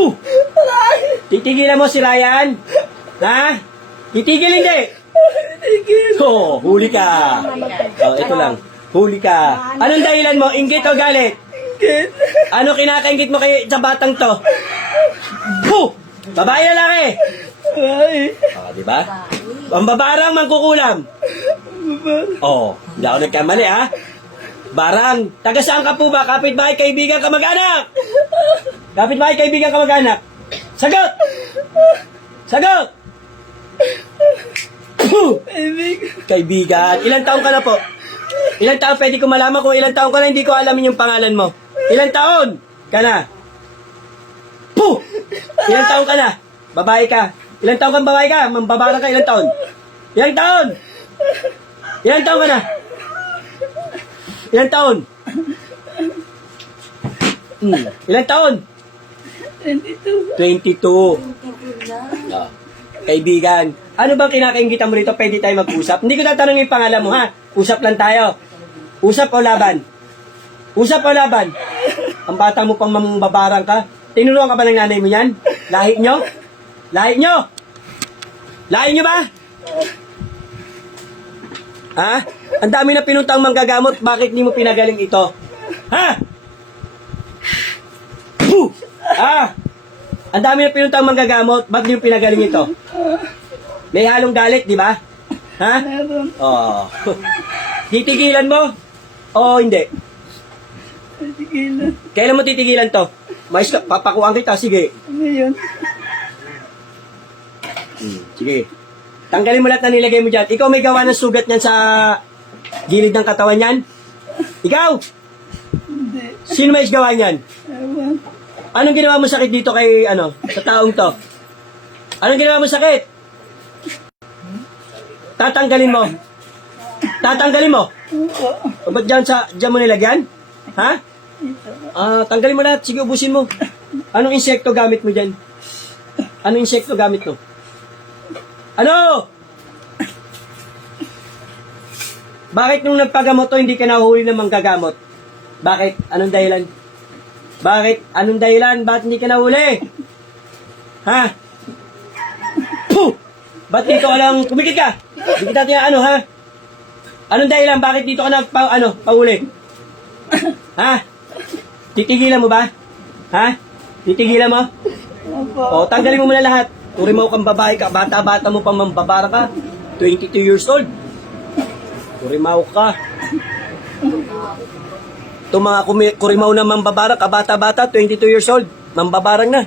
Puh! Titigilan mo si Ryan? Ha? Titigil hindi? Oo, huli ka. Oh, ito lang. Huli ka. Anong dahilan mo? Inggit o galit? Ano kinakaingit mo kay sa batang to? Puh! Babae lalaki? Di ba? Ang babarang mangkukulam. Oh, hindi ako nagkamali ha. Barang, taga saan ka po ba? Kapitbahay, kaibigan, kamag-anak? Kapitbahay, kaibigan, kamag-anak? Sagot! Sagot! Kaibigan. Ilang taon ka na po? Ilang taon? Pwede ko malaman kung ilang taon ka na, hindi ko alamin yung pangalan mo. Ilang taon ka na? Puh! Ilang taon ka na? Babae ka. Ilang taon kang babae ka? Mambabarang ka, ilang taon? Ilang taon? Ilang taon ka na? Ilang taon? Ilang taon? 22. Oh. Kaibigan, ano bang kinakaingitan mo rito? Pwede tayo mag-usap? Hindi ko tatanungin yung pangalan mo, ha? Usap lang tayo. Usap o laban? Usap o laban? Ang bata mo pang mambabarang ka? Tinuruan ka ba ng nanay mo yan? Lahi nyo? Lahi nyo? Lahi nyo ba? Ha? Ang dami na pinuntang manggagamot, bakit di mo pinagaling ito? Ha? Puh! Ah! Ang dami na pinuntang manggagamot, bakit di mo pinagaling ito? May halong galit, di ba? Ha? Oh. Titigilan mo? O hindi? Titigilan. Kailan mo titigilan to? Mais ka, papakuan kita, sige. Ngayon. Sige. Tanggalin mo lahat na nilagay mo dyan. Ikaw may gawa ng sugat niyan sa gilid ng katawan niyan? Ikaw? Hindi. Sino may gawa niyan? Ewan. Anong ginawa mo sakit dito kay, sa taong to? Anong ginawa mo sakit? Tatanggalin mo. Tatanggalin mo. O ba't dyan mo nilagyan? Ha? Tanggalin mo lahat. Sige, ubusin mo. Anong insekto gamit mo dyan? Anong insekto gamit mo? Ano? Bakit nung nagpagamot to, hindi ka nahuli ng manggagamot? Bakit? Anong dahilan? Bakit? Anong dahilan? Bakit hindi ka nahuli? Ha? Puh! Ba't dito ka lang, kumikit ka? Hindi kita ha? Anong dahilan? Bakit dito ka pahuli? Ha? Titigilan mo ba? Ha? Titigilan mo? O, tanggalin mo muna lahat. Kurimaw kang babae ka, bata-bata mo pang mambabara ka. 22 years old. Kurimaw ka. Itong mga kurimaw na mambabara ka, bata-bata, 22 years old. Mambabarang na.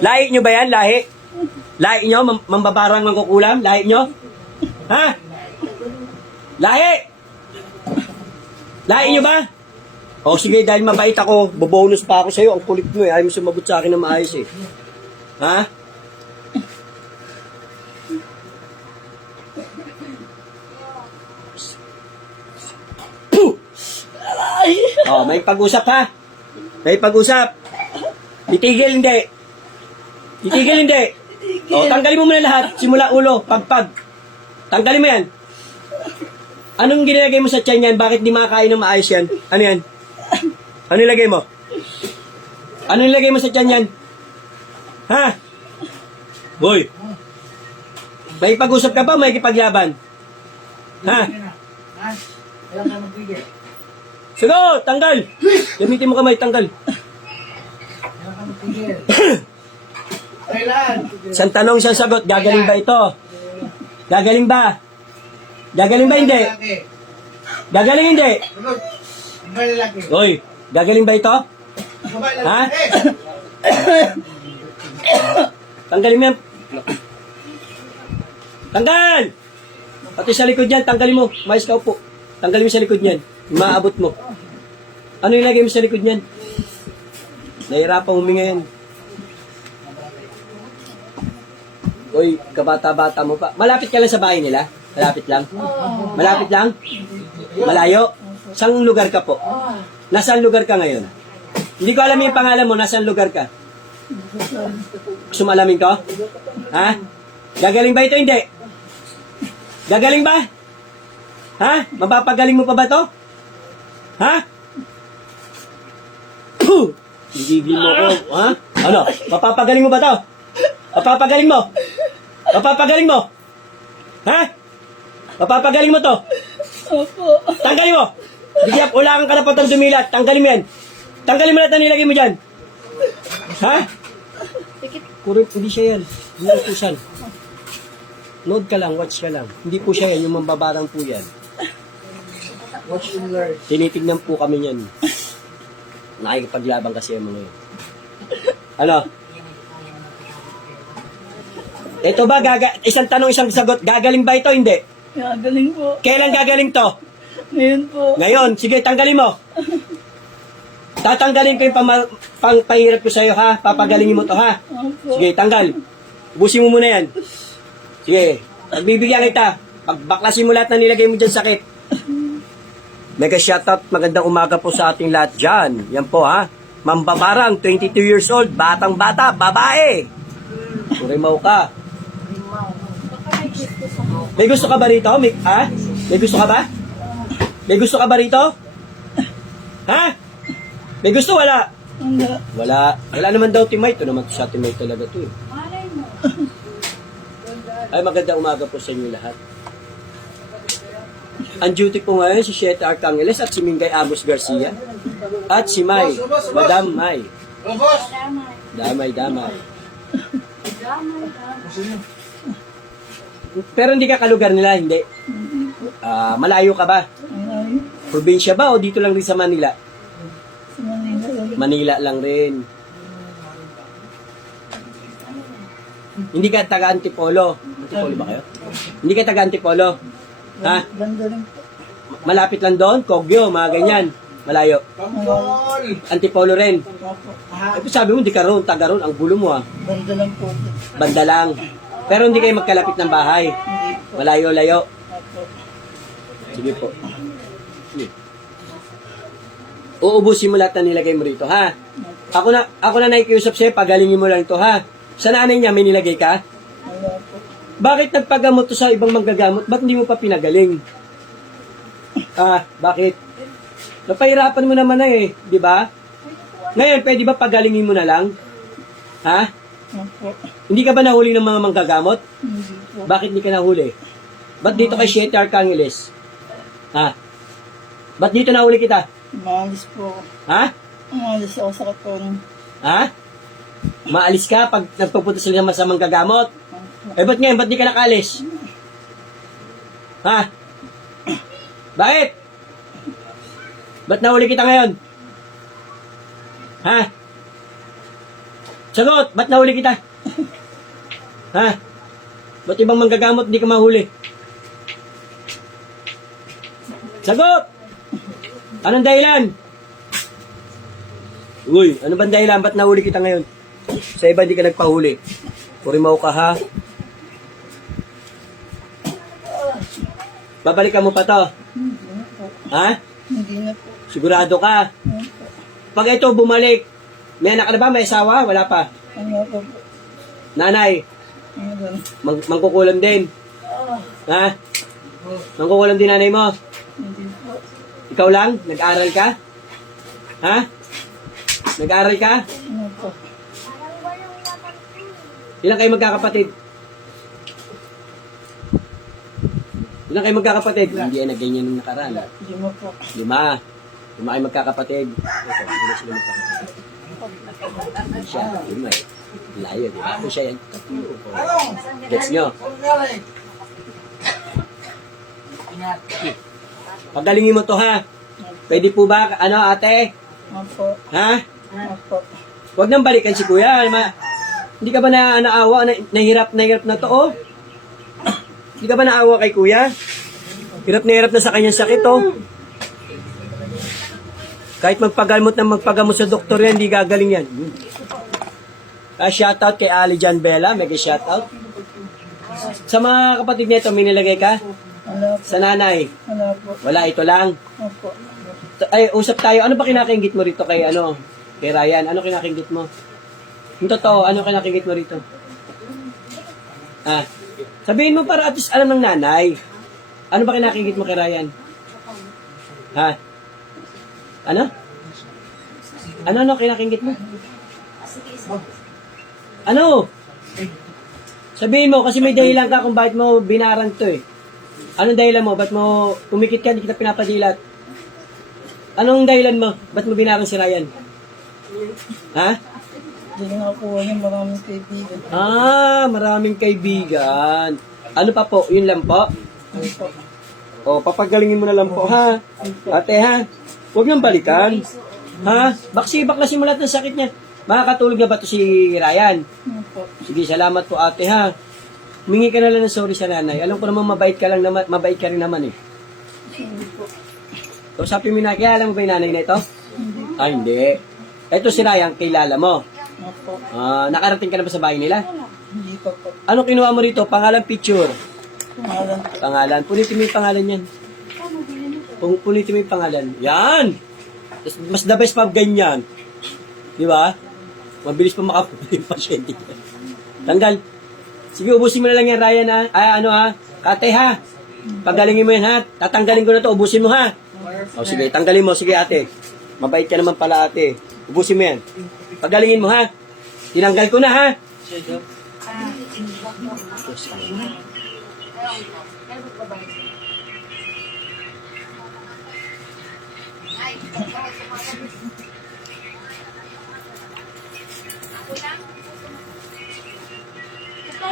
Lahi nyo ba yan? Lahi? Lahi nyo? Mambabarang mangkukulam? Lahi nyo? Ha? Lahi? Lahi nyo ba? O sige, dahil mabait ako, bobonus pa ako sa'yo. Ang kulit mo eh. Ayaw mo sumagot sa akin na maayos eh. Ha? Puh! Oh, may pag-usap ha? May pag-usap. Titigil hindi. Titigil hindi. Oh, tanggalin mo muna lahat. Simula ulo, pagpag. Tanggalin mo yan. Anong ginilagay mo sa tiyan yan? Bakit di makakain ng maayos yan? Ano yan? Ano nilagay mo? Ano nilagay mo sa tiyan yan? Ha? Hoy. May pag-usap ka ba? May kipaglaban? Ha? Sige, tanggal. Gamitin mo kamay, tanggal. Isang tanong, isang sagot. Gagaling ba ito? Gagaling ba? Gagaling ba hindi? Gagaling hindi? Hoy, gagaling ba ito? Ha? Tanggalin mo yan. Tanggal! Pati sa likod niyan, tanggalin mo. Mais ka upo. Tanggalin mo sa likod niyan. Maabot mo. Ano ilagay mo sa likod niyan? Nahirapang huminga yan. Uy, kabata-bata mo pa. Malapit ka lang sa bahay nila? Malapit lang? Malapit lang? Malayo? Saan lugar ka po? Nasaan lugar ka ngayon? Hindi ko alam yung pangalan mo. Nasaan lugar ka? Gusto mo alamin ko? Ha? Gagaling ba ito? Hindi. Gagaling ba? Ha? Mapapagaling mo pa ba to? Ha? Puh! Gigigil mo ko. Ha? Ano? Papapagaling mo ba to? Papapagaling mo? Papapagaling mo? Ha? Papapagaling mo to? Opo. Tanggalin mo! Bigyan, wala kang karapatang dumilat. Tanggalin mo yan. Tanggalin mo lahat na nilagay mo dyan. Ha? Kurip, hindi siya yan. Hindi utusan. Nood ka lang, watch ka lang. Hindi po siya yan, yung mambabarang po yan. Watch and learn. Tinitignan po kami yan. Nakikipaglaban kasi yung mga yun. Ano? Ito ba, isang tanong, isang sagot. Gagaling ba ito? Hindi. Gagaling po. Kailan gagaling to? Ngayon po. Ngayon. Sige, tanggalin mo. Tatanggalin ko yung pangpahirap ko sa'yo, ha? Papagalingin mo to, ha? Opo. Sige, tanggal. Ubusin mo muna yan. Sige, pagbibigyan kita. Pagbaklasin mo lahat na nilagay mo dyan sakit. Mega shoutout, magandang umaga po sa ating lahat dyan. Yan po, ha? Mambabarang, 22 years old, batang-bata, babae. Kurimaw ka. May gusto ka ba rito? May gusto ka ba? May gusto ka ba rito? Ha? May gusto? Wala. Wala. Wala. Wala naman daw timay. Ito naman sa timay talaga to eh. Ay, magandang umaga po sa inyo lahat. Ang duty po ngayon si Siete Arcangeles at si Mingay Amos Garcia. At si May. Madam May. Damay. Pero hindi ka kalugar nila, hindi. Malayo ka ba? Malayo. Probinsya ba o dito lang rin sa Manila? Sa Manila. Manila lang rin. Hindi ka taga Antipolo. Antipolo ba kayo? Hindi ka taga Antipolo. Ha? Ganda rin po. Malapit lang doon, Kogyo, mga ganyan. Malayo. Antipolo rin. Opo. Ito sabi mo, hindi ka ron, taga ron. Ang gulo mo ah. Ganda lang po. Banda lang. Pero hindi kayo magkalapit ng bahay. Hindi po. Malayo-layo. Opo. Sige po. Sige. Uubusin mo lahat na nilagay mo rito, ha? Ako na nakikiusap sa'yo, pagalingin mo lang ito, ha? Sa nanay niya, may nilagay ka? Wala po. Bakit nagpagamot to sa ibang manggagamot? Ba't hindi mo pa pinagaling? Bakit? Napahirapan mo naman na eh, di ba? Ngayon, pwede ba pagalingin mo na lang? Ha? Opo. Hindi ka ba nahuli ng mga manggagamot? Hindi po. Bakit hindi ka nahuli? Ba't dito kay Siete Arcangeles? Ha? Ba't dito nahuli kita? Umalis po. Ha? Umalis ako sa katong. Ha? Maalis ka pag nagpupunta sila ng masamang gagamot? Opo. Eh, ba't ngayon? Ba't di ka nakalis? Ha? Bakit? Ba't nahuli kita ngayon? Ha? Sagot! Ba't nahuli kita? Ha? Ba't ibang manggagamot di ka mahuli? Sagot! Anong dahilan? Uy, ano bang dahilan? Ba't nahuli kita ngayon? Sa iba di ka nagpahuli. Kurimaw ka ha? Babalikan mo pa to? Hindi na po. Ha? Hindi na po. Sigurado ka? Opo. Pag ito bumalik, may anak ka na ba? May asawa? Wala pa. Wala po po. Nanay, Ano? mangkukulam din. Ha? Mangkukulam din nanay mo. Hindi po. Ikaw lang? Nag-aral ka? Ha? Nag-aral ka? Ano po? Ilan kayo magkakapatid? Ilan kayo magkakapatid? Hindi na ganyan yung nakaraan. Lima po. 5. 5 kayo magkakapatid. Ito, hindi na sila magkakapatid. Siya, 5 eh. Layo, di ba? Kung siya yan, 3. Gets nyo? Pagalingin mo to ha. Pwede po ba, ano ate? Opo. Ha? Opo. Huwag nang balikan si kuya. Hindi ka ba naawa, nahirap na to oh? Hindi ka ba naawa kay kuya? Hirap na sa kanyang sakit oh. Kahit magpagamot sa doktor yan, hindi gagaling yan. Shoutout kay Ali Jan Bella, mega shoutout. Sa mga kapatid nito, may nilagay ka? Wala po. Sa nanay? Wala po. Wala, ito lang. Opo. Ay, usap tayo. Ano ba kinakaingit mo rito kay kay Ryan? Ano kinakaingit mo? Yung totoo, ano kinakaingit mo rito? Sabihin mo para at least alam ng nanay. Ano ba kinakaingit mo kay Ryan? Ha? Ano? Ano kinakingit mo? Ano? Sabihin mo, kasi may dahilan ka kung bakit mo binaran to eh. Anong dahilan mo? Ba't mo kumikit ka, hindi kita pinapadilat? Anong dahilan mo? Ba't mo binaran si Ryan? Ha? Hindi nga po yung maraming kaibigan. Maraming kaibigan. Ano pa po? Yun lang po? Ano po? O, papagalingin mo na lang po, ha? Ate, ha? Huwag niyang balikan. Ha? Baklasin mo lahat ng sakit niya. Makakatulog na ba to si Ryan? Ano po? Sige, salamat po, ate, ha? Humingi ka na lang ng sorry sa nanay. Alam ko naman mabait ka lang naman, mabait ka rin naman eh. Hindi po. So, sabi mo na, kaya alam mo ba yung nanay na ito? Hindi. Ito si Ryan, kilala mo. Ano po? Nakarating ka na ba sa bahay nila? Hindi pa po. Ano kinuha mo rito? Pangalan, picture. Pangalan po. Pangalan. Punitin mo yung pangalan yan. Punitin mo yung pangalan. Yan! Mas the best pa ganyan. Di ba? Mabilis pa makapunta yung pasyente. Tanggal. Sige, ubusin mo na lang yan, Ryan, ha? Kate, ha? Pagalingin mo yan, ha? Tatanggalin ko na to, ubusin mo, ha? O, sige, tanggalin mo. Sige, ate. Mabait ka naman pala, ate. Ubusin mo yan. Pagalingin mo, ha? Tinanggal ko na, ha?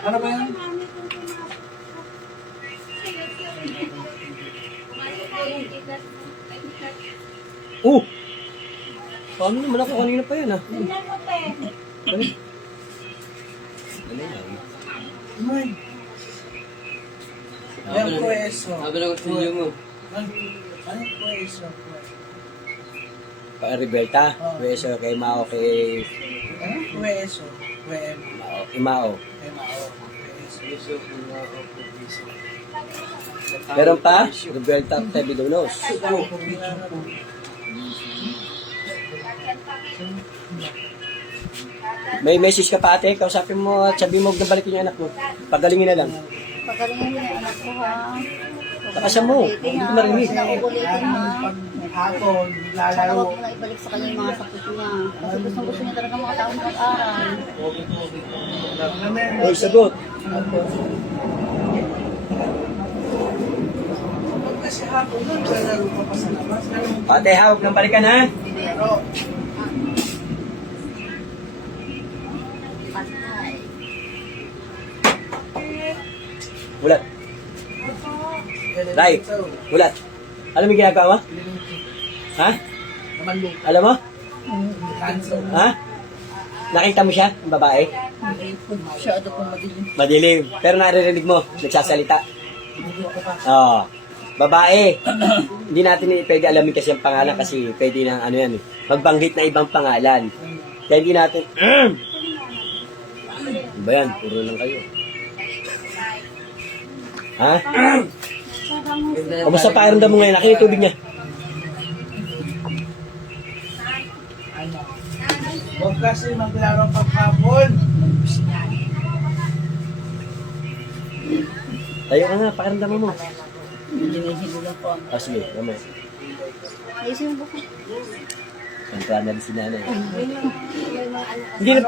Ano ba yan? Oh! Paano naman ako? Kanina pa yan, ha? Ano? Ay. Ang pweso. Sabi na gusto niyo mo. Ano pweso? Rebelta. Pweso kay Mao kay Ano pweso? Imao. Pweso. Meron pa? Rebelta Tebidonos. May message ka pa, ate. Kausapin mo at sabi mo huwag na balikin yung anak mo. Pagalingin na lang. Pagalingan mo yung anak ko, ha? Takasan mo. Hindi ko marinig. Nakukulitin, ha? Hapon, Saka lalaro. huwag mo na ibalik sa kanya yung mga sakit niya. Kasi gusto niya talaga makatawag mag-aral. Hoy, sagot. Kasi hapon nun, lalaro pa pa sa labas. Ate, ha, huwag nang balikan, ha? Pero, Patay. Ulat. Tay, ulat. Alam mo yung ginagawa? Ha? Alam mo? Ha? Nakita mo siya, ang babae? Hindi po masyado pong madilim. Madilim. Pero naririnig mo, nagsasalita. Oo. Babae. Hindi natin pwede alamin kasi ang pangalan kasi pwede na ano yan eh. Magbanggit na ibang pangalan. Kaya hindi natin... Ano ba yan? Puro lang kayo. Ha? Kumusta pakiramdam mo ngayon? Akin yung tubig niya. huwag kasi maglaro pagkapon. Tayo ka nga, pakiramdam mo. Hinihilo lang po ang... Sige, gamay. Ayusin mo po. Kontra na rin si nanay. Hindi na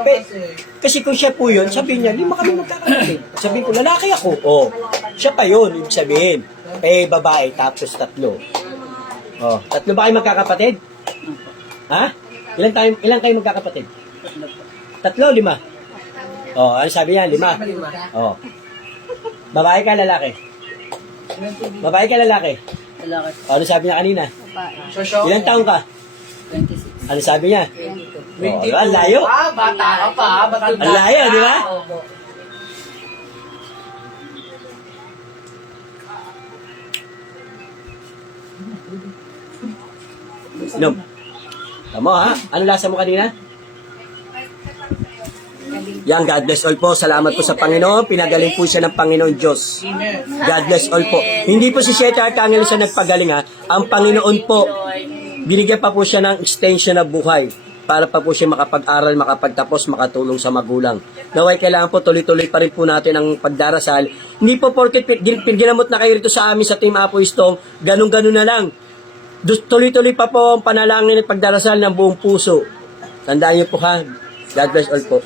kasi kung siya po yun, sabihin niya, lima kami magkakapatid. Sabihin ko, lalaki ako. Oh, siya pa yun, ibig sabihin. Babae, tapos tatlo. Oh, tatlo ba kayo magkakapatid? Ha? Ilan kayo magkakapatid? Tatlo, lima. Oh, ano sabi niya? Lima. Oh. Babae ka, lalaki? Babae ka, lalaki? Lalaki. Oh, ano sabi niya kanina? Babae. Ilang taong ka? 26. Ano sabi niya? 22. Oh, ang layo. Bata ka pa. Ang layo, di ba? Inom. Tama ha? Ano lasa mo kanina? Yan, God bless all po. Salamat po sa Panginoon. Pinagaling po siya ng Panginoon Diyos. God bless all po. Hindi po si Siete Arcangelo sa nagpagaling ha. Ang Panginoon po, binigyan pa po siya ng extension na buhay para pa po siya makapag-aral, makapagtapos, makatulong sa magulang. Naway kailangan po tuloy-tuloy pa rin po natin ang pagdarasal. Hindi po porket ginamot na kayo rito sa amin sa Team Apo Istong, ganun-ganun na lang. Tuloy-tuloy pa po ang panalangin at pagdarasal ng buong puso. Tandaan niyo po ha. God bless all po.